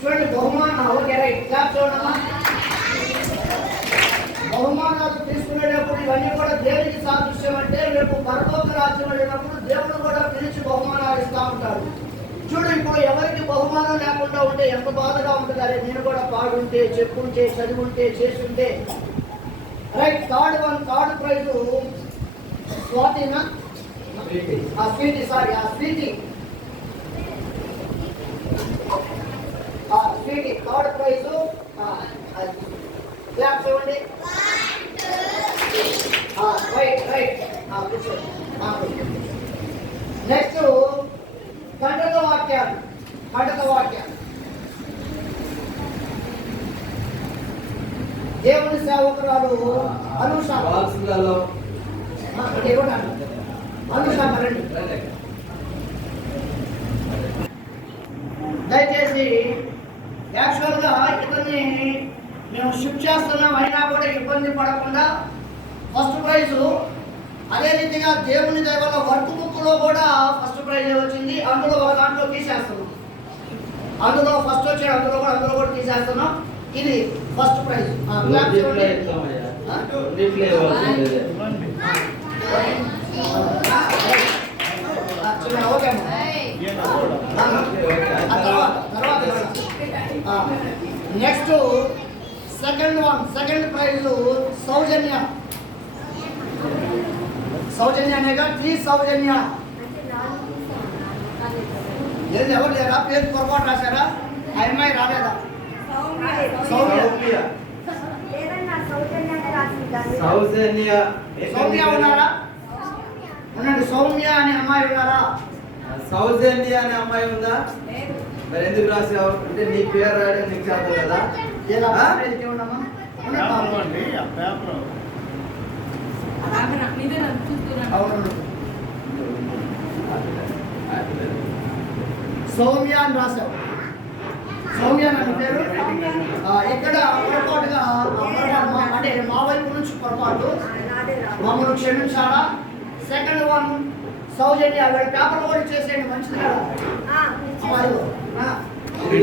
చూడండి బహుమానం ఓకేరా రైట్ చూడమా బహుమానాలు తీసుకునేటప్పుడు ఇవన్నీ కూడా దేవునికి సాదృశ్యం అంటే రేపు పరలోక రాజ్యం వెళ్ళినప్పుడు దేవుడు కూడా పిలిచి బహుమానాలు ఇస్తా ఉంటాడు. చూడు ఇప్పుడు ఎవరికి బహుమానం లేకుండా ఉంటే ఎంత బాధగా ఉంటుంది? అరే నేను కూడా పాడుంటే చెప్పుంటే చదివుంటే చేసుంటే. Right third one third prize. స్వాతినా ఆ స్వీతి సారీ ఆ స్వీతి స్వీటీ థర్డ్ ప్రైజ్. క్లాప్ చూడండి రైట్ రైట్. నెక్స్ట్ ఖండక వాక్యాలు. ఖండక వాక్యాలు. దేవుని సేవకురాలు అనుష. అనుష రండి దయచేసి యాక్చువల్గా ఇతన్ని మేము షిఫ్ట్ చేస్తున్నాం అయినా కూడా ఇబ్బంది పడకుండా ఫస్ట్ ప్రైజు అదే రీతిగా దేవుని దయవల్ల వర్క్ బుక్లో కూడా ఫస్ట్ ప్రైజ్ వచ్చింది అందులో ఒక దాంట్లో తీసేస్తున్నాం అందులో ఫస్ట్ వచ్చాడు అందులో కూడా అందులో కూడా తీసేస్తున్నాం ఇది ఫస్ట్ ప్రైజ్. ఓకే అమ్మా next second one second prize Soujanya. Soujanya అనేగా three Soujanya. ఏది ఎవరు లేరా? పేరు పొరపాటు రాశారా? ఆ అమ్మాయి రాలేదా? సౌమ్య. సౌజన్య. సౌమ్య ఉన్నారా? ఉండండి సౌమ్య అనే అమ్మాయి ఉన్నారా? సౌజన్య అనే అమ్మాయి ఉందా? మరి ఎందుకు రాసావు? అంటే నీ పేరు రాయడం నీకు చేత కదా? సౌమ్య అని రాశావు సౌమ్య అని పేరు? ఇక్కడ పొరపాటుగా అంటే మా వైపు నుంచి పొరపాటు. మమ్మల్ని క్షమించాలా? సెకండ్ వన్ సౌజన్య పేపర్ కూడా చేసేయండి మంచిది కదా.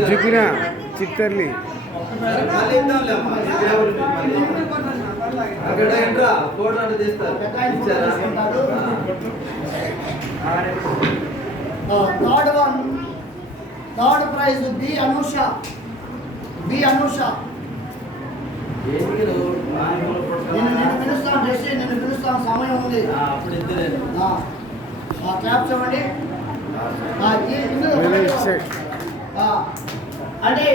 చెప్పిన చిత్తర్లి. అక్కడ ఏంట్రా ఫోటో అంటే తీస్తారు. Third one third prize B Anusha B Anusha నేను నేను. పిలుస్తాను జెస్సీ నేను పిలుస్తాను సమయం ఉంది అప్పుడు ఇద్దరే క్లాప్ చూడండి అంటే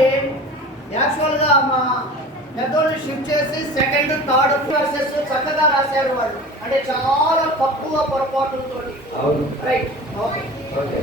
యాక్చువల్గా మా పెద్దోళ్ళు షిఫ్ట్ చేసి సెకండ్ థర్డ్ వర్సెస్ చక్కగా రాశారు వాళ్ళు. అంటే చాలా తక్కువ పొరపాటులతో అవును. Right okay okay